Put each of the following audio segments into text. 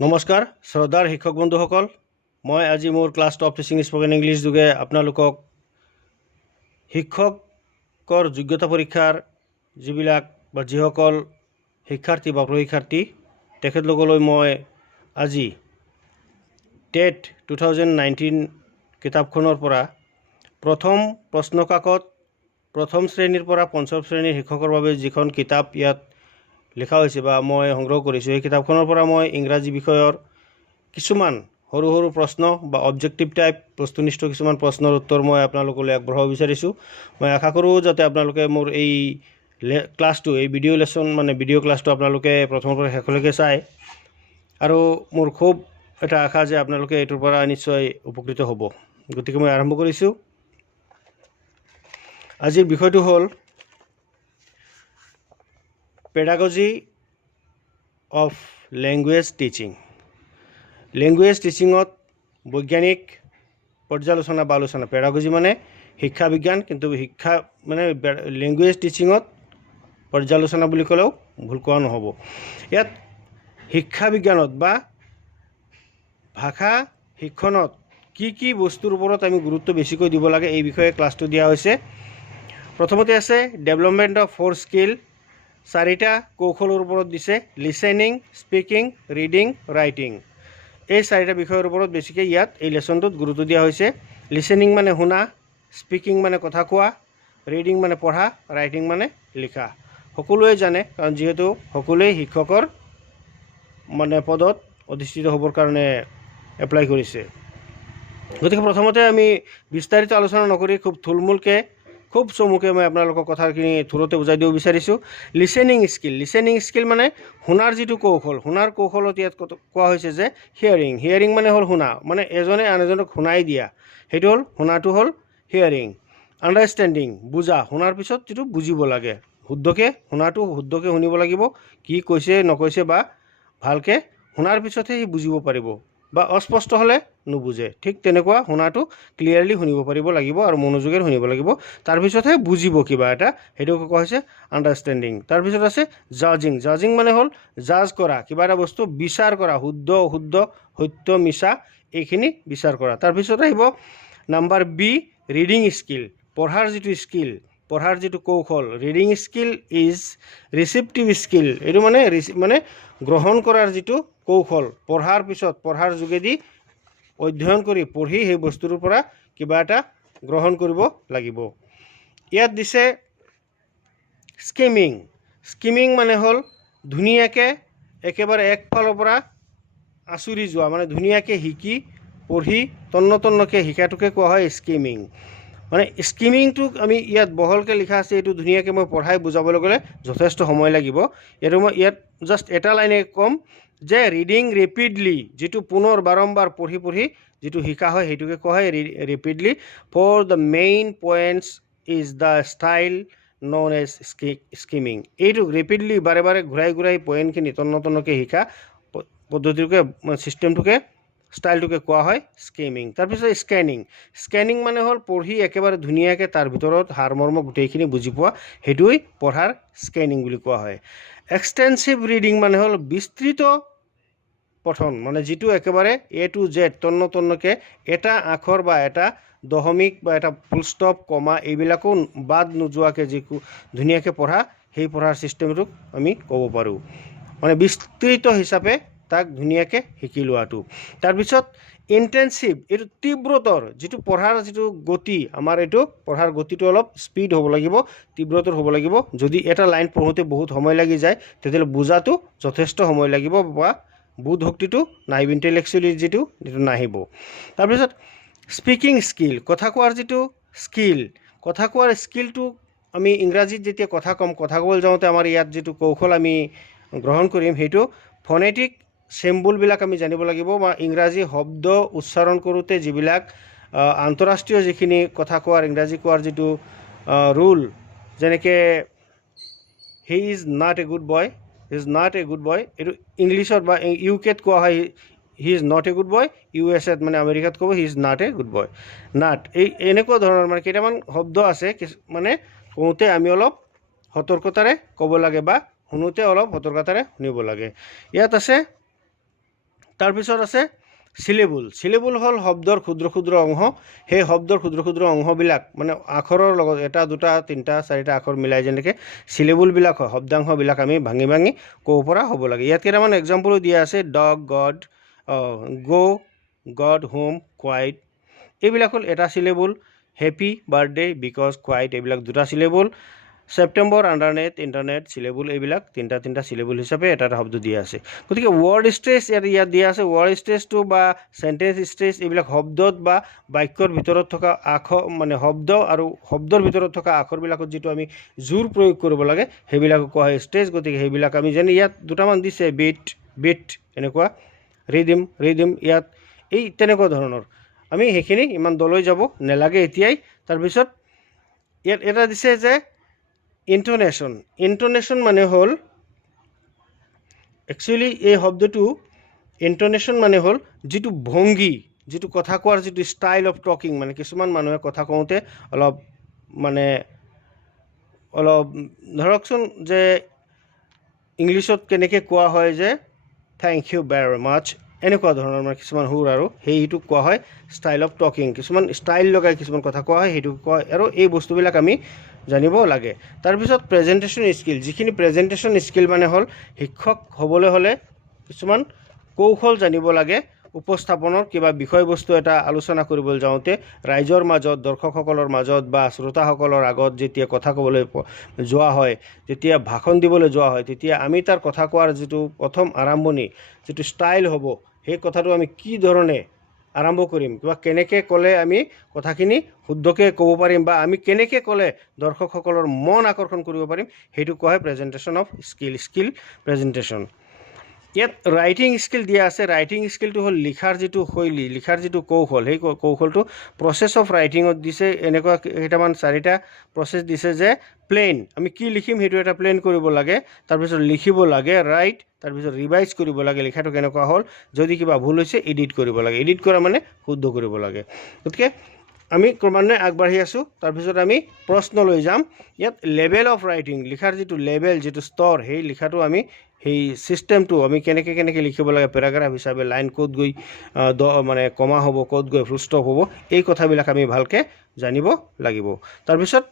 নমস্কাৰ শ্ৰদ্ধাৰ শিক্ষক বন্ধুসকল, মই আজি মোৰ class top teaching spoken English যোগে আপোনালোকক শিক্ষকৰ যোগ্যতা পৰীক্ষাৰ যিসকল শিক্ষাৰ্থী বা প্ৰশিক্ষাৰ্থী তেখেতলোকলৈ মই আজি টেট 2019 কিতাপখনৰ পৰা প্ৰথম প্ৰশ্নকাকত প্ৰথম শ্ৰেণীৰ পৰা পঞ্চম শ্ৰেণীৰ শিক্ষকৰ বাবে যিখন কিতাপ ইয়াত লিখা হৈছে বা মই সংগ্ৰহ কৰিছোঁ, এই কিতাপখনৰ পৰা মই ইংৰাজী বিষয়ৰ কিছুমান সৰু সৰু প্ৰশ্ন বা অবজেক্টিভ টাইপ বস্তুনিষ্ঠ কিছুমান প্ৰশ্নৰ উত্তৰ মই আপোনালোকলৈ আগবঢ়াব বিচাৰিছোঁ। মই আশা কৰোঁ যাতে আপোনালোকে মোৰ এই ক্লাছটো, এই ভিডিঅ' ক্লাছটো আপোনালোকে প্ৰথমৰ পৰা শেষলৈকে চায় আৰু মোৰ খুব এটা আশা যে আপোনালোকে এইটোৰ পৰা নিশ্চয় উপকৃত হ'ব। গতিকে মই আৰম্ভ কৰিছোঁ। আজিৰ বিষয়টো হ'ল pedagogy of language teaching. Language টিচিঙত বৈজ্ঞানিক পৰ্যালোচনা বা আলোচনা। পেডাগজি মানে শিক্ষা বিজ্ঞান, কিন্তু শিক্ষা মানে লেংগুৱেজ টিচিঙত পৰ্যালোচনা বুলি ক'লেও ভুল কোৱা নহ'ব। ইয়াত শিক্ষা বিজ্ঞানত বা ভাষা শিক্ষণত কি কি বস্তুৰ ওপৰত আমি গুৰুত্ব বেছিকৈ দিব লাগে এই বিষয়ে ক্লাছটো দিয়া হৈছে। প্ৰথমতে আছে ডেভেলপমেণ্ট অফ 4 স্কিল, 4টা কৌশলৰ ওপৰত দিছে। Listening, speaking, reading, writing. এই 4টা বিষয়ৰ ওপৰত বেছিকৈ ইয়াত এই লেচনটোত গুৰুত্ব দিয়া হৈছে। লিচেনিং মানে শুনা, স্পিকিং মানে কথা কোৱা, ৰিডিং মানে পঢ়া, ৰাইটিং মানে লিখা। সকলোৱে জানে, কাৰণ যিহেতু সকলোৱে শিক্ষকৰ মানে পদত অধিষ্ঠিত হ'বৰ কাৰণে এপ্লাই কৰিছে। গতিকে প্ৰথমতে আমি বিস্তাৰিত আলোচনা নকৰি খুব থুলমূলকৈ খুব চমুকৈ মই আপোনালোকৰ কথাখিনি থুৰতে বুজাই দিব বিচাৰিছোঁ। Listening skill. লিচেনিং স্কিল মানে শুনাৰ যিটো কৌশল, শুনাৰ কৌশলত ইয়াত কোৱা হৈছে যে হিয়াৰিং। হিয়াৰিং মানে হ'ল শুনা, মানে এজনে আন এজনক শুনাই দিয়া, সেইটো হ'ল শুনাটো হ'ল হিয়াৰিং। আণ্ডাৰষ্টেণ্ডিং, বুজা, শুনাৰ পিছত যিটো বুজিব লাগে। শুদ্ধকৈ শুনাটো শুদ্ধকৈ শুনিব লাগিব, কি কৈছে নকৈছে বা ভালকৈ শুনাৰ পিছতহে সি বুজিব পাৰিব, বা অস্পষ্ট হ'লে নুবুজে। ঠিক তেনেকুৱা শুনাটো ক্লিয়াৰলি শুনিব পাৰিব লাগিব আৰু মনোযোগেৰে শুনিব লাগিব, তাৰপিছতহে বুজিব কিবা এটা, সেইটোক কোৱা হৈছে আণ্ডাৰষ্টেণ্ডিং। তাৰপিছত আছে জাজিং। জাজিং মানে হ'ল জাজ কৰা, কিবা এটা বস্তু বিচাৰ কৰা, শুদ্ধ অশুদ্ধ, সত্য মিছা এইখিনি বিচাৰ কৰা। তাৰপিছত আহিব নাম্বাৰ বি, ৰিডিং স্কিল, পঢ়াৰ যিটো স্কিল, পঢ়াৰ যিটো কৌশল। Reading skill is receptive skill. এইটো মানে গ্ৰহণ কৰাৰ যিটো কৌশল, পঢ়াৰ পিছত পঢ়াৰ যোগেদি অধ্যয়ন কৰি পঢ়ি সেই বস্তুটোৰ পৰা কিবা এটা গ্ৰহণ কৰিব লাগিব। ইয়াত দিছে স্কিমিং। স্কিমিং মানে হ'ল ধুনীয়াকৈ একেবাৰে একফালৰ পৰা আঁচুৰি যোৱা, মানে ধুনীয়াকৈ শিকি পঢ়ি তন্নতন্নকৈ শিকাটোকে কোৱা হয় স্কিমিং। মানে স্কিমিংটোক আমি ইয়াত বহলকৈ লিখা আছে, এইটো ধুনীয়াকৈ মই পঢ়াই বুজাবলৈ গ'লে যথেষ্ট সময় লাগিব। মই ইয়াত জাষ্ট এটা লাইনে ক'ম যে ৰিডিং ৰেপিডলি, যিটো পুনৰ বাৰম্বাৰ পঢ়ি পঢ়ি যিটো শিকা হয় সেইটোকে কোৱা হয় rapidly. For the main points is the style known as skimming. এইটো ৰেপিডলি বাৰে বাৰে ঘূৰাই ঘূৰাই পইণ্টখিনি তন্নতন্নকৈ শিকা পদ্ধতিটোকে, ছিষ্টেমটোকে, ষ্টাইলটোকে কোৱা হয় স্কিমিং। তাৰপিছত স্কেনিং। স্কেনিং মানে হ'ল পঢ়ি একেবাৰে ধুনীয়াকৈ তাৰ ভিতৰত সাৰমৰ্ম গোটেইখিনি বুজি পোৱা, সেইটোৱেই পঢ়াৰ স্কেনিং বুলি কোৱা হয়। এক্সটেনচিভ ৰিডিং মানে হ'ল বিস্তৃত পঠন, মানে যিটো একেবাৰে A to Z তন্নতন্নকৈ এটা আখৰ বা এটা দশমিক বা এটা ফুল ষ্টপ কমা এইবিলাকো বাদ নোযোৱাকৈ যিটো ধুনীয়াকৈ পঢ়া, সেই পঢ়াৰ ছিষ্টেমটোক আমি ক'ব পাৰোঁ, মানে বিস্তৃত হিচাপে তাক ধুনীয়াকৈ শিকি লোৱাটো। তাৰপিছত ইণ্টেনচিভ, এইটো তীব্ৰতৰ যিটো পঢ়াৰ যিটো গতি, আমাৰ এইটো পঢ়াৰ গতিটো অলপ স্পীড হ'ব লাগিব, তীব্ৰতৰ হ'ব লাগিব। যদি এটা লাইন পঢ়োঁতে বহুত সময় লাগি যায় তেতিয়াহ'লে বুজাটো যথেষ্ট সময় লাগিব বা বোধ শক্তিটো নাহিব, ইণ্টেলেকচুৱেলিটিটো যিটো নাহিব। তাৰপিছত স্পিকিং স্কিল, কথা কোৱাৰ যিটো স্কিল, কথা কোৱাৰ স্কিলটো আমি ইংৰাজীত যেতিয়া কথা ক'ম, কথা ক'বলৈ যাওঁতে আমাৰ ইয়াত যিটো কৌশল আমি গ্ৰহণ কৰিম সেইটো ফনেটিক চিম্বলবিলাক আমি জানিব লাগিব, বা ইংৰাজী শব্দ উচ্চাৰণ কৰোঁতে যিবিলাক আন্তঃৰাষ্ট্ৰীয় যিখিনি কথা কোৱাৰ ইংৰাজী কোৱাৰ যিটো ৰুল, যেনেকৈ he is not a good boy, he is not a good boy, এইটো ইংলিছত বা ইউকেত কোৱা হয় he is not a good boy, USA মানে আমেৰিকাত ক'ব he is not a good boy. নাট এনেকুৱা ধৰণৰ মানে কেইটামান শব্দ আছে, মানে কওঁতে আমি অলপ সতৰ্কতাৰে ক'ব লাগে বা শুনোতে অলপ সতৰ্কতাৰে শুনিব লাগে। ইয়াত আছে তাৰপিছত আছে চিলেবুল। চিলেবুল হ'ল শব্দৰ ক্ষুদ্ৰ ক্ষুদ্ৰ অংশ। সেই শব্দৰ ক্ষুদ্ৰ ক্ষুদ্ৰ অংশবিলাক মানে আখৰৰ লগত এটা দুটা তিনিটা চাৰিটা আখৰ মিলাই যেনেকৈ চিলেবুলবিলাক হয়, শব্দাংশবিলাক আমি ভাঙি ভাঙি ক'ব পৰা হ'ব লাগে। ইয়াত কেইটামান এক্সাম্পলো দিয়া আছে, ডগ, গড, গ', গড, হোম, কোৱাইট, এইবিলাক হ'ল এটা চিলেবুল। হেপী বাৰ্থডে, বিকজ, কোৱাইট, এইবিলাক দুটা চিলেবুল। ছেপ্টেম্বৰ, আণ্ডাৰনেট, ইণ্টাৰনেট, চিলেবুল, এইবিলাক তিনিটা তিনিটা চিলেবুল হিচাপে এটা এটা শব্দ দিয়া আছে। গতিকে ৱৰ্ড ষ্ট্ৰেচ ইয়াত দিয়া আছে। ৱৰ্ড ষ্ট্ৰেচটো বা চেণ্টেঞ্চ ষ্ট্ৰেচ এইবিলাক শব্দত বা বাক্যৰ ভিতৰত থকা আখৰ মানে শব্দ আৰু শব্দৰ ভিতৰত থকা আখৰবিলাকত যিটো আমি জোৰ প্ৰয়োগ কৰিব লাগে সেইবিলাকক কোৱা হয় ষ্ট্ৰেচ। গতিকে সেইবিলাক আমি যেনে ইয়াত দুটামান দিছে, বিট এনেকুৱা, ৰিডিম ইয়াত এই তেনেকুৱা ধৰণৰ। আমি সেইখিনি ইমান দলৈ যাব নালাগে এতিয়াই। তাৰপিছত ইয়াত এটা দিছে যে ইণ্টনেশ্যন মানে হ'ল একচুৱেলি এই শব্দটো ইণ্টনেশ্যন মানে হ'ল যিটো ভংগী, যিটো কথা কোৱাৰ যিটো ষ্টাইল অফ টকিং, মানে কিছুমান মানুহে কথা কওঁতে অলপ ধৰকচোন যে ইংলিছত কেনেকৈ কোৱা হয় যে থেংক ইউ ভেৰি মাছ, এনেকুৱা ধৰণৰ মানে কিছুমান সুৰ, আৰু সেইটোক কোৱা হয় ষ্টাইল অফ টকিং। কিছুমান ষ্টাইল লগাই কিছুমান কথা কোৱা হয়, সেইটোক কোৱা হয়। আৰু এই বস্তুবিলাক আমি জানিব লাগে। তাৰপিছত প্ৰেজেণ্টেশ্যন স্কিল। যিখিনি প্ৰেজেণ্টেশ্যন স্কিল মানে হ'ল শিক্ষক হ'বলৈ হ'লে কিছুমান কৌশল জানিব লাগে। উপস্থাপনৰ কিবা বিষয়বস্তু এটা আলোচনা কৰিবলৈ যাওঁতে ৰাইজৰ মাজত, দৰ্শকসকলৰ মাজত বা শ্ৰোতাসকলৰ আগত যেতিয়া কথা ক'বলৈ যোৱা হয়, যেতিয়া ভাষণ দিবলৈ যোৱা হয়, তেতিয়া আমি তাৰ কথা কোৱাৰ যিটো প্ৰথম আৰম্ভণি, যিটো ষ্টাইল হ'ব, সেই কথাটো আমি কি ধৰণে আৰম্ভ কৰিম, কিবা কেনেকৈ ক'লে আমি কথাখিনি শুদ্ধকৈ ক'ব পাৰিম বা আমি কেনেকৈ ক'লে দৰ্শকসকলৰ মন আকৰ্ষণ কৰিব পাৰিম, সেইটো কোৱা হয় প্ৰেজেণ্টেশ্যন অফ স্কিল প্ৰেজেণ্টেশ্যন। ইয়াত ৰাইটিং স্কিল দিয়া আছে। ৰাইটিং স্কিলটো হ'ল লিখাৰ যিটো শৈলী, লিখাৰ যিটো কৌশল, সেই কৌশলটো প্ৰচেছ অফ ৰাইটিঙত দিছে। এনেকুৱা কেইটামান চাৰিটা প্ৰচেছ দিছে যে প্লেন, আমি কি লিখিম সেইটো এটা প্লেন কৰিব লাগে। তাৰপিছত লিখিব লাগে, ৰাইট, তাৰপিছত ৰিভাইজ কৰিব লাগে, লিখাটো কেনেকুৱা হ'ল, যদি কিবা ভুল হৈছে এডিট কৰিব লাগে। এডিট কৰা মানে শুদ্ধ কৰিব লাগে। গতিকে আমি ক্ৰমান্বয়ে আগবাঢ়ি আছোঁ। তাৰপিছত আমি প্ৰশ্ন লৈ যাম। ইয়াত লেভেল অফ ৰাইটিং, লিখাৰ যিটো লেভেল, যিটো স্তৰ, সেই লিখাটো আমি সেই ছিষ্টেমটো আমি কেনেকৈ লিখিব লাগে, পেৰাগ্ৰাফ হিচাপে, লাইন ক'ত গৈ মানে কমা হ'ব, ক'ত গৈ ফুল ষ্টপ হ'ব, এই কথাবিলাক আমি ভালকৈ জানিব লাগিব। তাৰপিছত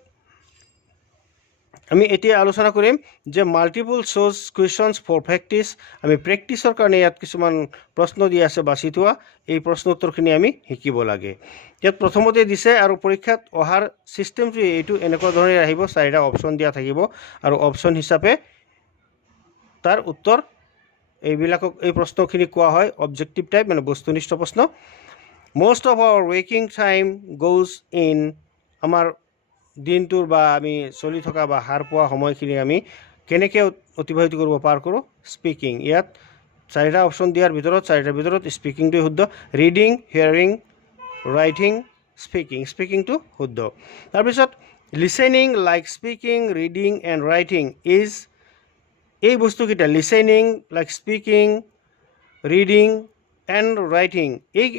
আমি এতিয়া আলোচনা কৰিম যে মাল্টিপুল চ'জ কুৱেশ্যনছ ফৰ প্ৰেক্টিছ। আমি প্ৰেক্টিছৰ কাৰণে ইয়াত কিছুমান প্ৰশ্ন দিয়া আছে বাছি থোৱা, এই প্ৰশ্ন উত্তৰখিনি আমি শিকিব লাগে। ইয়াত প্ৰথমতে দিছে আৰু পৰীক্ষাত অহাৰ ছিষ্টেমটো এইটো এনেকুৱা ধৰণে আহিব, চাৰিটা অপশ্যন দিয়া থাকিব আৰু অপশ্যন হিচাপে তাৰ উত্তৰ এইবিলাকক, এই প্ৰশ্নখিনি কোৱা হয় অবজেক্টিভ টাইপ, মানে বস্তুনিষ্ঠ প্ৰশ্ন। মষ্ট অফ আৱাৰ ৱেকিং টাইম গ'জ ইন, আমাৰ দিনটোৰ বা আমি চলি থকা বা সাৰ পোৱা সময়খিনি আমি কেনেকৈ অতিবাহিত কৰিব পাৰ কৰোঁ, স্পিকিং। ইয়াত চাৰিটা অপশ্যন দিয়াৰ ভিতৰত চাৰিটাৰ ভিতৰত স্পিকিংটোৱে শুদ্ধ। ৰিডিং, হিয়াৰিং, ৰাইটিং, স্পিকিংটো শুদ্ধ। তাৰপিছত listening like speaking, reading and writing is, এই বস্তুকেইটা listening like speaking, reading and writing,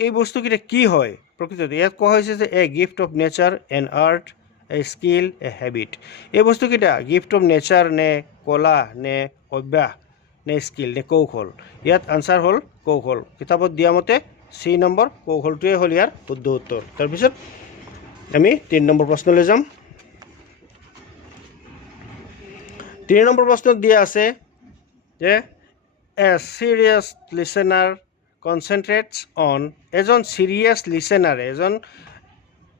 এই বস্তুকেইটা কি হয় প্ৰকৃততে? ইয়াত কোৱা হৈছে যে a gift of nature, an art, a skill, a habit. এই বস্তুকেইটা গিফ্ট অফ নেচাৰ নে কলা নে অভ্যাস নে স্কিল নে কৌশল? ইয়াত আনচাৰ হ'ল কৌশল। কিতাপত দিয়া মতে চি নম্বৰ, কৌশলটোৱে হ'ল ইয়াৰ শুদ্ধ উত্তৰ। তাৰপিছত আমি 3 নম্বৰ প্ৰশ্নলৈ যাম। 3 নম্বৰ প্ৰশ্নত দিয়া আছে যে এ চিৰিয়াছ লিচেনাৰ কনচেনট্ৰেটছ অন, এজন চিৰিয়াছ লিচেনাৰে, এজন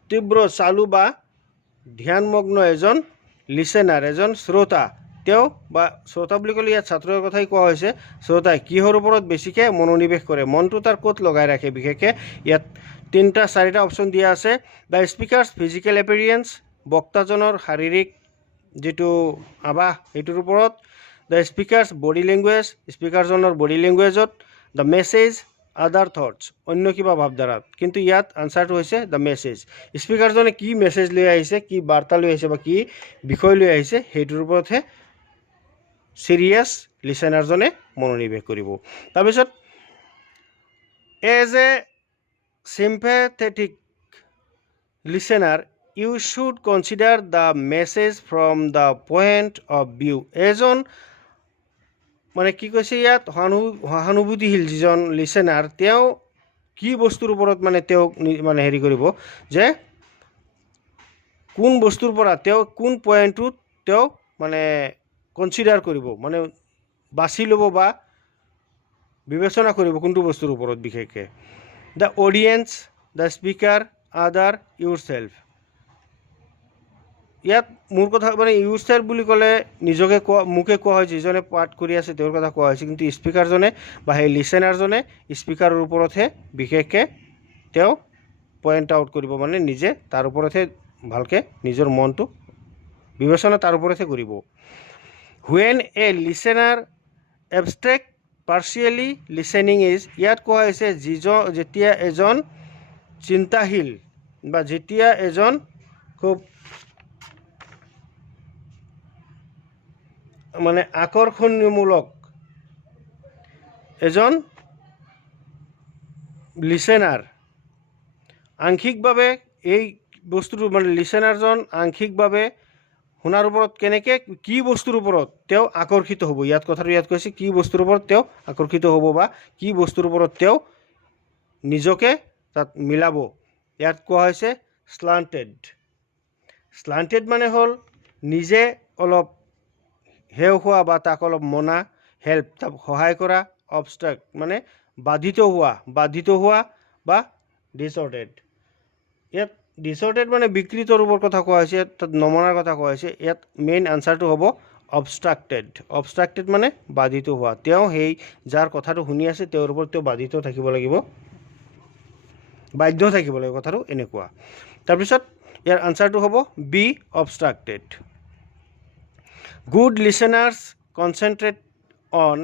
তীব্ৰ চালু বা ধ্যানমগ্ন এজন লিচেনাৰ, এজন শ্ৰোতা, তেওঁ বা শ্ৰোতা বুলি ক'লে ইয়াত ছাত্ৰৰ কথাই কোৱা হৈছে, শ্ৰোতাই কিহৰ ওপৰত বেছিকৈ মনোনিৱেশ কৰে, মনটো তাৰ ক'ত লগাই ৰাখে বিশেষকৈ? ইয়াত 3-4টা অপশ্যন দিয়া আছে। দ্য স্পিকাৰ্ছ ফিজিকেল এপিৰিয়েঞ্চ, বক্তাজনৰ শাৰীৰিক যিটো আৱাস সেইটোৰ ওপৰত। দ্য স্পিকাৰ্ছ বডি লেংগুৱেজ, স্পিকাৰজনৰ বডি লেংগুৱেজত। দ্য মেছেজ, আদাৰ থটছ, অন্য কিবা ভাৱধাৰাত। কিন্তু ইয়াত আনচাৰটো হৈছে দ্য মেছেজ। স্পিকাৰজনে কি মেছেজ লৈ আহিছে, কি বাৰ্তা লৈ আহিছে বা কি বিষয় লৈ আহিছে, সেইটোৰ ওপৰতহে চিৰিয়াছ লিচেনাৰজনে মনোনিৱেশ কৰিব। তাৰপিছত as a sympathetic listener you should consider the message from the point of view, এজন মানে কি কৈছে ইয়াত সহানুভূতিশীল যিজন লিচেনাৰ তেওঁ কি বস্তুৰ ওপৰত মানে তেওঁক মানে হেৰি কৰিব যে কোন বস্তুৰ পৰা তেওঁ কোন পইণ্টটোত তেওঁ মানে কনচিডাৰ কৰিব মানে বাছি ল'ব বা বিবেচনা কৰিব কোনটো বস্তুৰ ওপৰত বিশেষকৈ দ্য অডিয়েন্স দ্য স্পীকাৰ আদাৰ ইউৰ চেল্ফ ইয়াত মোৰ কথা মানে ইউৰ চেল্ফ বুলি ক'লে নিজকে মোকে কোৱা হয় যিজনে পাঠ কৰি আছে তেওঁৰ কথা কোৱা হৈছে কিন্তু স্পীকাৰজনে বা সেই লিচেনাৰজনে স্পীকাৰৰ ওপৰতহে বিশেষকৈ তেওঁ পইণ্ট আউট কৰিব মানে নিজে তাৰ ওপৰতহে ভালকৈ নিজৰ মনটো বিবেচনা তাৰ ওপৰতহে কৰিব when a listener abstract partially listening is ইয়াত কোৱা হৈছে যেতিয়া এজন চিন্তাশীল বা যেতিয়া এজন খুব মানে আকৰ্ষণীয়মূলক এজন লিচেনাৰ আংশিকভাৱে এই বস্তুটো মানে লিচেনাৰজন আংশিকভাৱে শুনাৰ ওপৰত কেনেকৈ কি বস্তুৰ ওপৰত তেওঁ আকৰ্ষিত হ'ব ইয়াত কথাটো ইয়াত কৈছে কি বস্তুৰ ওপৰত তেওঁ আকৰ্ষিত হ'ব বা কি বস্তুৰ ওপৰত তেওঁ নিজকে তাত মিলাব ইয়াত কোৱা হৈছে স্লান্টেড মানে হ'ল নিজে অলপ হেও হোৱা বা তাক অলপ মনা হেল্প তাক সহায় কৰা অবষ্ট্ৰাক্ট মানে বাধিত হোৱা বা ডিছঅৰ্ডাৰ্ড ইয়াত ডিছঅৰ্ডাৰ্ড মানে বিকৃত ৰূপৰ কথা কোৱা হৈছে তাত নমনাৰ কথা কোৱা হৈছে ইয়াত মেইন আনচাৰটো হ'ব অবষ্ট্ৰাক্টেড মানে বাধিত হোৱা তেওঁ সেই যাৰ কথাটো শুনি আছে তেওঁৰ ওপৰত তেওঁ বাধিত থাকিব লাগিব বাধ্য থাকিব লাগিব কথাটো এনেকুৱা তাৰপিছত ইয়াৰ আনচাৰটো হ'ব বি অবষ্ট্ৰাক্টেড গুড লিচেনাৰ্ছ কনচেনট্ৰেট অন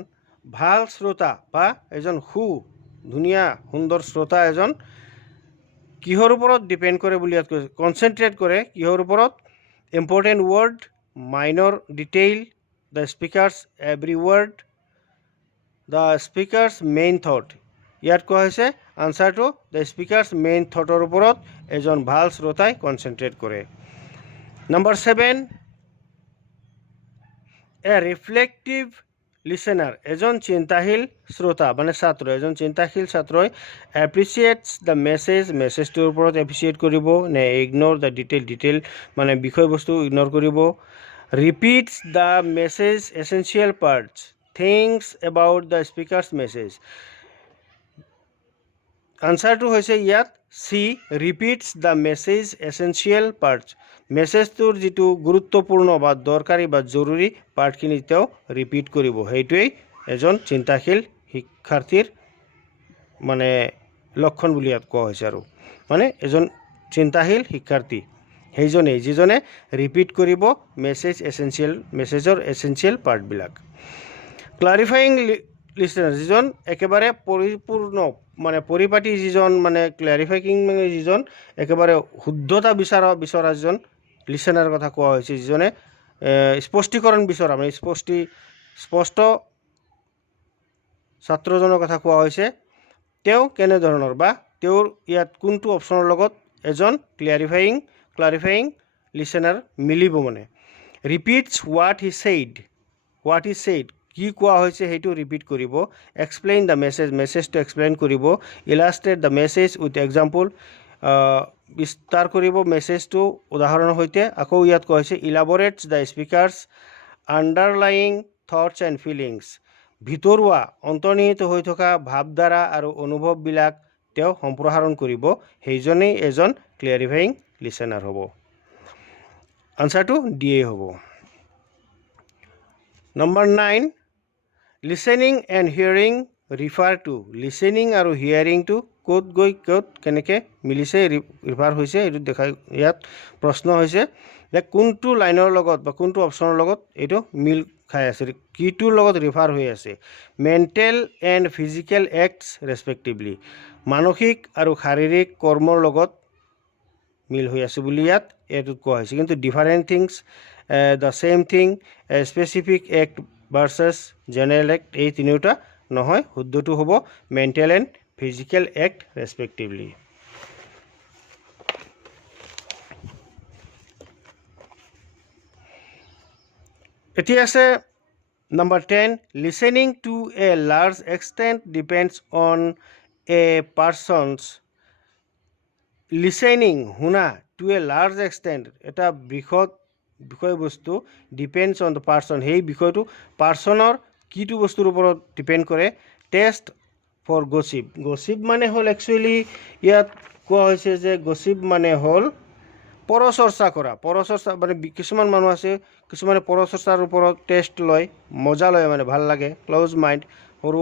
ভাল শ্ৰোতা বা এজন ধুনীয়া সুন্দৰ শ্ৰোতা এজন কিহৰ ওপৰত ডিপেণ্ড কৰে বুলি ইয়াত কৈছে কনচেনট্ৰেট কৰে কিহৰ ওপৰত important word minor detail the speakers every word the speakers main thought ইয়াত কোৱা হৈছে আনচাৰটো দ্য স্পীকাৰ্ছ মেইন থটৰ ওপৰত এজন ভাল শ্ৰোতাই কনচেনট্ৰেট কৰে নম্বৰ 7 এ ৰিফ্লেক্টিভ লিচেনাৰ এজন চিন্তাশীল শ্ৰোতা মানে এজন চিন্তাশীল ছাত্ৰই এপ্ৰিচিয়েটছ দ্য মেছেজটোৰ ওপৰত এপ্ৰিচিয়েট কৰিব নে ইগন'ৰ দ্য ডিটেইল মানে বিষয়বস্তু ইগন'ৰ কৰিব repeats the message essential parts things about the speaker's message আনচাৰটো হৈছে ইয়াত C repeats the message essential parts মেছেজটোৰ যিটো গুৰুত্বপূৰ্ণ বা দৰকাৰী বা জৰুৰী পাৰ্টখিনি তেওঁ ৰিপিট কৰিব সেইটোৱেই এজন চিন্তাশীল শিক্ষাৰ্থীৰ মানে লক্ষণ বুলি ইয়াত কোৱা হৈছে আৰু মানে এজন চিন্তাশীল শিক্ষাৰ্থী সেইজনেই যিজনে ৰিপিট কৰিব মেছেজৰ এছেঞ্চিয়েল পাৰ্টবিলাক ক্লাৰিফাইং লিচেনাৰ যিজন একেবাৰে পৰিপূৰ্ণ মানে পৰিপাটি যিজন মানে ক্লাৰিফাইং মানে যিজন একেবাৰে শুদ্ধতা বিচৰা যিজন লিচেনাৰ কথা কোৱা হৈছে যিজনে স্পষ্টীকৰণ বিচৰা মানে স্পষ্ট ছাত্ৰজনৰ কথা কোৱা হৈছে তেওঁ কেনেধৰণৰ বা তেওঁৰ ইয়াত কোনটো অপশ্যনৰ লগত এজন ক্লাৰিফাইং লিচেনাৰ মিলিব মানে ৰিপিটছ হোৱাট হি ছেইড কি কোৱা হৈছে সেইটো ৰিপিট কৰিব এক্সপ্লেইন দ্য মেছেজটো এক্সপ্লেইন কৰিব illustrate the message with example বিস্তাৰ কৰিব মেছেজটো উদাহৰণৰ সৈতে আকৌ ইয়াত কোৱা হৈছে elaborates the speaker's underlying thoughts and feelings ভিতৰুৱা অন্তৰ্নিহিত হৈ থকা ভাৱধাৰা আৰু অনুভৱবিলাক তেওঁ সম্প্ৰসাৰণ কৰিব সেইজনেই এজন ক্লিয়াৰিফাইং লিচেনাৰ হ'ব আনচাৰটো দিয়ে হ'ব number 9 listening and hearing refer to listening আৰু হিয়াৰিংটো ক'ত গৈ ক'ত কেনেকৈ মিলিছে ৰিফাৰ হৈছে এইটো দেখাই ইয়াত প্ৰশ্ন হৈছে যে কোনটো লাইনৰ লগত বা কোনটো অপশ্যনৰ লগত এইটো মিল খাই আছে কিটোৰ লগত ৰিফাৰ হৈ আছে মেণ্টেল এণ্ড ফিজিকেল এক্টছ ৰেছপেক্টিভলি মানসিক আৰু শাৰীৰিক কৰ্মৰ লগত মিল হৈ আছে বুলি ইয়াত এইটোত কোৱা হৈছে কিন্তু different things the same thing specific act versus general act এই তিনিওটা নহয় শুদ্ধটো হ'ব মেণ্টেল এণ্ড ফিজিকেল এক্ট ৰেছপেক্টিভলি এতিয়া আছে Number 10, listening to a large extent depends on a person's listening শুনা to a large extent এটা বৃহৎ বিষয়বস্তু ডিপেণ্ডছ অন দ্য পাৰ্চন সেই বিষয়টো পাৰ্চনৰ কিটো বস্তুৰ ওপৰত ডিপেণ্ড কৰে টেষ্ট ফৰ গচিপ গচিপ মানে হ'ল একচুৱেলি ইয়াত কোৱা হৈছে যে গচিপ মানে হ'ল পৰচৰ্চা কৰা পৰচৰ্চা মানে কিছুমান মানুহ আছে কিছুমানে পৰচৰ্চাৰ ওপৰত টেষ্ট লয় মজা লয় মানে ভাল লাগে ক্ল'জ মাইণ্ড সৰু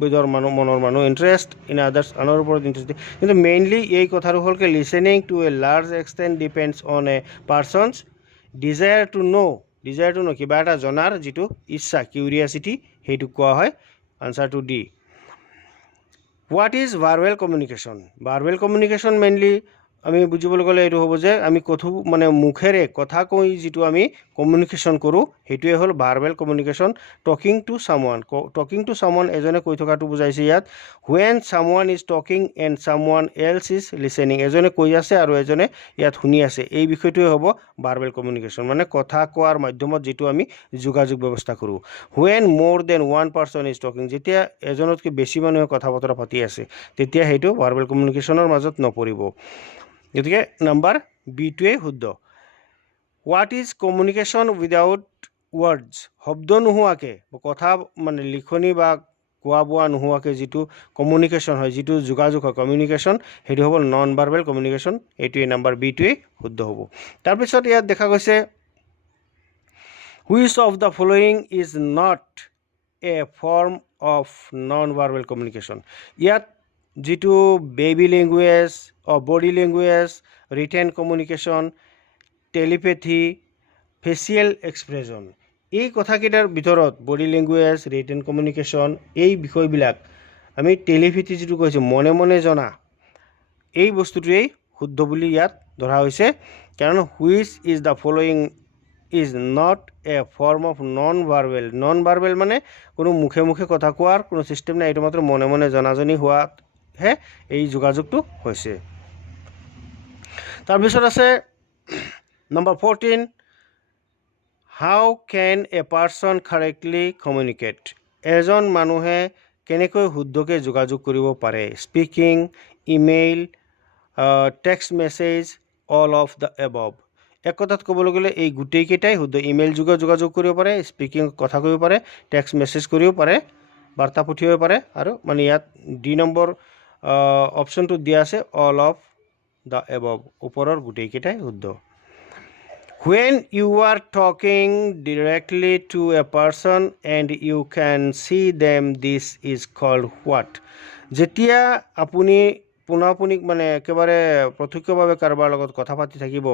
বিধৰ মানুহ মনৰ মানুহ ইণ্টাৰেষ্ট ইন আদাৰ্ছ আনৰ ওপৰত ইণ্টাৰেষ্ট কিন্তু মেইনলি এই কথাটো হ'ল কি listening to a large extent depends on a person's desire to know' কিবা এটা জনাৰ যিটো ইচ্ছা কিউৰিয়াচিটি সেইটোক কোৱা হয় আনচাৰটো D what is verbal communication verbal communication mainly আমি বুজিবলৈ গ'লে এইটো হ'ব যে আমি মানে মুখেৰে কথা কৈ যিটো আমি কমিউনিকেশ্যন কৰোঁ সেইটোৱে হ'ল ভাৰ্বেল কমিউনিকেশ্যন টকিং টু চামৱান এজনে কৈ থকাটো বুজাইছে ইয়াত when চামৱান is talking and চামৱান else is listening এজনে কৈ আছে আৰু এজনে ইয়াত শুনি আছে এই বিষয়টোৱে হ'ব ভাৰ্বেল কমিউনিকেশ্যন মানে কথা কোৱাৰ মাধ্যমত যিটো আমি যোগাযোগ ব্যৱস্থা কৰোঁ হুৱেন মোৰ then one person is talking যেতিয়া এজনতকৈ বেছি মানুহে কথা বতৰা পাতি আছে তেতিয়া সেইটো ভাৰ্বেল কমিউনিকেশ্যনৰ মাজত নপৰিব গতিকে নাম্বাৰ বিটোৱে শুদ্ধ what is communication without words শব্দ নোহোৱাকৈ কথা মানে লিখনি বা কোৱা বোৱা নোহোৱাকৈ যিটো কমিউনিকেশ্যন হয় যিটো যোগাযোগ হয় কমিউনিকেশ্যন সেইটো হ'ব নন ভাৰ্বেল কমিউনিকেশ্যন এইটোৱে নাম্বাৰ বিটোৱে শুদ্ধ হ'ব তাৰপিছত ইয়াত দেখা গৈছে which of the following is not a form of non verbal communication ইয়াত যিটো baby language body language written communication telepathy facial expression এই কথাকেইটাৰ ভিতৰত বডি লেংগুৱেজ ৰিটেন কমিউনিকেশ্যন এই বিষয়বিলাক আমি টেলিপেথি যিটো কৈছোঁ মনে মনে জনা এই বস্তুটোৱেই শুদ্ধ বুলি ইয়াত ধৰা হৈছে কাৰণ which is the following is not a form of non verbal মানে কোনো মুখে মুখে কথা কোৱাৰ কোনো ছিষ্টেম নাই এইটো মাত্ৰ মনে মনে জনাজনি হোৱাতহে এই যোগাযোগটো হৈছে তাৰপিছত আছে number 14 how can a person correctly communicate এজন মানুহে কেনেকৈ শুদ্ধকৈ যোগাযোগ কৰিব পাৰে speaking email text message all of the above এক কথাত ক'বলৈ গ'লে এই গোটেইকেইটাই শুদ্ধ ইমেইল যোগে যোগাযোগ কৰিব পাৰে স্পিকিং কথা কৰিব পাৰে টেক্সট মেছেজ কৰিব পাৰে বাৰ্তা পঠিয়াব পাৰে আৰু মানে ইয়াত ডি নম্বৰ অপশ্যনটো দিয়া আছে অল অফ দ্য এবভ ওপৰৰ গোটেইকেইটাই শুদ্ধ When you are talking directly to a person and you can see them, this is called what? যেতিয়া আপুনি পোনাপুনিক মানে একেবাৰে প্ৰত্যক্ষভাৱে কাৰোবাৰ লগত কথা পাতি থাকিব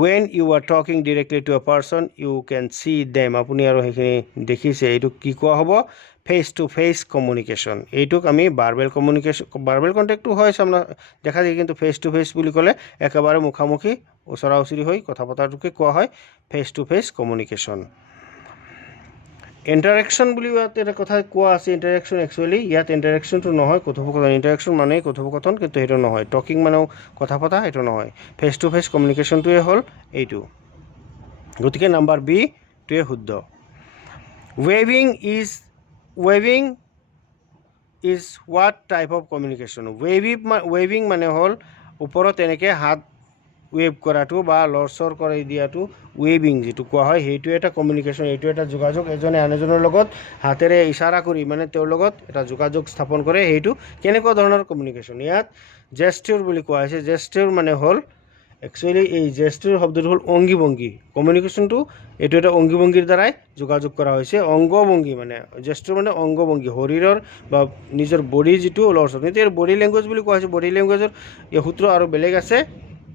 when you are talking directly to a person you can see them আপুনি আৰু সেইখিনি দেখিছে এইটোক কি কোৱা হ'ব ফেচ টু ফেচ কমিউনিকেশ্যন এইটোক আমি ভাৰ্বেল কমিউনিকেশ্যন ভাৰ্বেল কণ্টেক্টটো হয় সামনা দেখা যায় কিন্তু ফেচ টু ফেচ বুলি ক'লে একেবাৰে মুখামুখি ওচৰা ওচৰি হৈ কথা পতাটোকে কোৱা হয় face to face communication interaction বুলি এটা কথা কোৱা আছে ইণ্টাৰেকশ্যন একচুৱেলি ইয়াত ইণ্টাৰেকশ্যনটো নহয় কথোপকথন ইণ্টাৰেকশ্যন মানে কথোপকথন কিন্তু সেইটো নহয় টকিং মানেও কথা পতা সেইটো নহয় ফেচ টু ফেচ কমিউনিকেশ্যনটোৱে হ'ল এইটো গতিকে নাম্বাৰ বিটোৱে শুদ্ধ ৱেভিং is what type of communication ৱেভিং মানে হ'ল ওপৰত এনেকৈ হাত ৱেভ কৰাটো বা লৰচৰ কৰি দিয়াটো ৱেভিং যিটো কোৱা হয় সেইটো এটা কমিউনিকেশ্যন এইটো এটা যোগাযোগ এজনে আন এজনৰ লগত হাতেৰে ইচাৰা কৰি মানে তেওঁৰ লগত এটা যোগাযোগ স্থাপন কৰে সেইটো কেনেকুৱা ধৰণৰ কমিউনিকেশ্যন ইয়াত জেষ্টিউৰ বুলি কোৱা হৈছে জেষ্টিউৰ মানে হ'ল একচুৱেলি এই জেষ্টিউৰ শব্দটো হ'ল অংগী ভংগী কমিউনিকেশ্যনটো এইটো এটা অংগী ভংগীৰ দ্বাৰাই যোগাযোগ কৰা হৈছে অংগভংগী মানে জেষ্টিউৰ মানে অংগভংগী শৰীৰৰ বা নিজৰ বডিৰ যিটো লৰচৰ এতিয়া বডি লেংগুৱেজ বুলি কোৱা হৈছে বডি লেংগুৱেজৰ এই সূত্ৰ আৰু বেলেগ আছে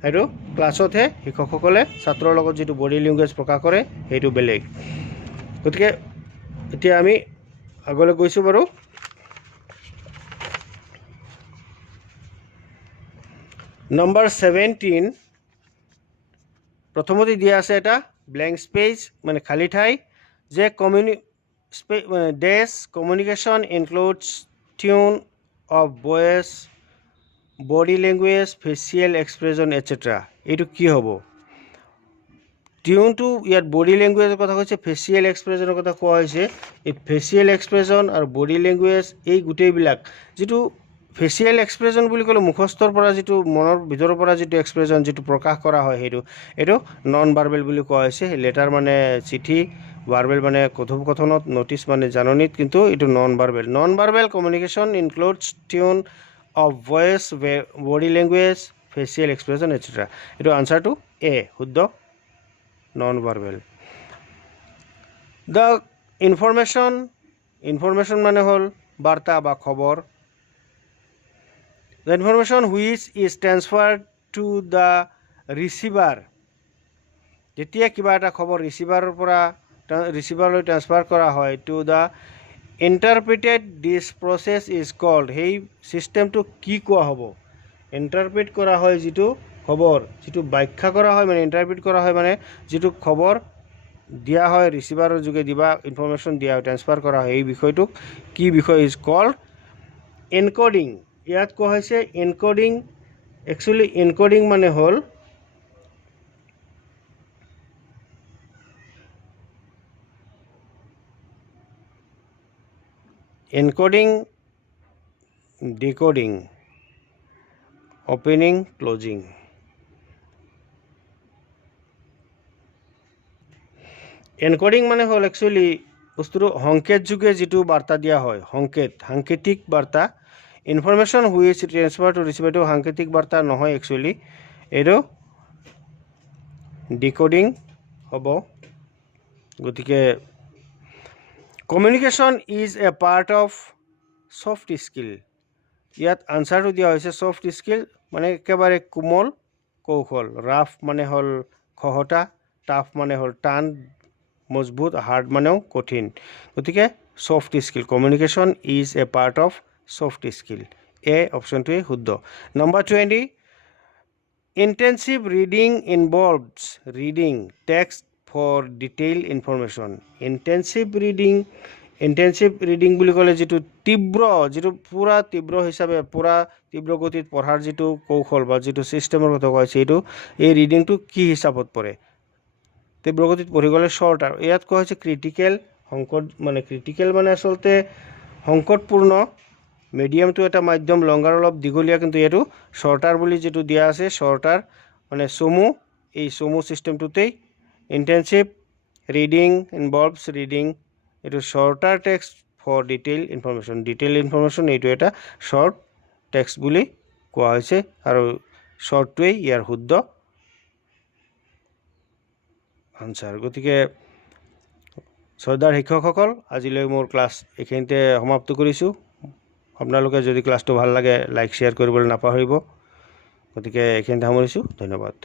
সেইটো ক্লাছতহে শিক্ষকসকলে ছাত্ৰৰ লগত যিটো বডি লেংগুৱেজ প্ৰকাশ কৰে সেইটো বেলেগ গতিকে এতিয়া আমি আগলৈ গৈছোঁ বাৰু নম্বৰ 17 প্ৰথমতে দিয়া আছে এটা ব্লেংক স্পেচ মানে খালী ঠাই যে communication includes tune of voice body language facial expression etcetera এইটো কি হ'ব টিউনটো ইয়াত বডি লেংগুৱেজৰ কথা কৈছে, ফেচিয়েল এক্সপ্ৰেছনৰ কথা কোৱা হৈছে। এই ফেচিয়েল এক্সপ্ৰেছন আৰু বডি লেংগুৱেজ এই গোটেইবিলাক যিটো ফেচিয়েল এক্সপ্ৰেছন বুলি ক'লে মুখস্থৰ পৰা যিটো মনৰ ভিতৰৰ পৰা যিটো এক্সপ্ৰেছন যিটো প্ৰকাশ কৰা হয় এইটো নন ভাৰ্বেল বুলি কোৱা হৈছে। লেটাৰ মানে চিঠি, ভাৰ্বেল মানে কথোপকথনত, নটিচ মানে জাননীত, কিন্তু এইটো non verbal. Non verbal communication includes tune of voice, body language, facial expression etcetera. এইটো আনচাৰটো এ শুদ্ধ, নন ভাৰ্বেল। দ্য ইনফৰমেশ্যন মানে হ'ল বাৰ্তা বা খবৰ। The information which is transferred to the receiver, যেতিয়া কিবা এটা খবৰ ৰিচিভাৰৰ পৰা ৰিচিভাৰলৈ ট্ৰান্সফাৰ কৰা হয়, to the interpreted, this process is called, সেই ছিষ্টেমটো কি কোৱা হ'ব? ইণ্টাৰপ্ৰিট কৰা হয় যিটো খবৰ, যিটো ব্যাখ্যা কৰা হয় মানে ইণ্টাৰপ্ৰিট কৰা হয় মানে যিটো খবৰ দিয়া হয় ৰিচিভাৰৰ যোগেদি বা ইনফৰমেশ্যন দিয়া হয়, ট্ৰান্সফাৰ কৰা হয়, এই বিষয়টোক কি বিষয়? Is called encoding. ইয়াত কোৱা হৈছে এনকডিং। একচুৱেলি এনকডিং মানে হ'ল encoding, decoding, opening, closing. Encoding মানে হ'ল একচুৱেলি বস্তুটো সংকেত যোগে যিটো বাৰ্তা দিয়া হয়, সাংকেতিক বাৰ্তা। Information which transfer to receiver, এইটো সাংকেতিক বাৰ্তা নহয় একচুৱেলি, এইটো ডিকোডিং হ'ব। গতিকে communication is a part of soft skill. ইয়াত আনচাৰটো দিয়া হৈছে ছফ্ট স্কিল মানে একেবাৰে কোমল কৌশল। ৰাফ মানে হ'ল খহটা, টাফ মানে হ'ল টান মজবুত, হাৰ্ড মানেও কঠিন। গতিকে soft skill, communication is a part of soft skill. A অপশ্যনটোৱে শুদ্ধ। Number 20, intensive reading involves reading text for detail information. Intensive reading বুলি ক'লে যিটো পূৰা তীব্ৰ হিচাপে পূৰা তীব্ৰ গতিত পঢ়াৰ যিটো কৌশল বা যিটো ছিষ্টেমৰ কথা কোৱা হৈছে, এই ৰিডিংটো কি হিচাপত পৰে? তীব্ৰ গতিত পঢ়ি গ'লে শ্বৰ্ট। আৰু ইয়াত কোৱা হৈছে ক্ৰিটিকেল, ক্ৰিটিকেল মানে আচলতে সংকটপূৰ্ণ। মিডিয়ামটো এটা মাধ্যম, লংগাৰ অলপ দীঘলীয়া, কিন্তু এইটো শ্বৰ্টাৰ বুলি যিটো দিয়া আছে, শ্বৰ্টাৰ মানে চমু, এই চমু ছিষ্টেমটোতেই ইণ্টেনচিভ ৰিডিং ইনভলভছ ৰিডিং, এইটো shorter text for detail information. Detail information এইটো এটা শ্বৰ্ট টেক্সট বুলি কোৱা হৈছে, আৰু শ্বৰ্টটোৱেই ইয়াৰ শুদ্ধ আনচাৰ। গতিকে শ্ৰদ্ধাৰ শিক্ষকসকল, আজিলৈ মোৰ ক্লাছ এইখিনিতে সমাপ্ত কৰিছোঁ। আপোনালোকে যদি ক্লাছটো ভাল লাগে লাইক শ্বেয়াৰ কৰিবলৈ নাপাহৰিব। গতিকে এইখিনিতে সামৰিছোঁ। ধন্যবাদ।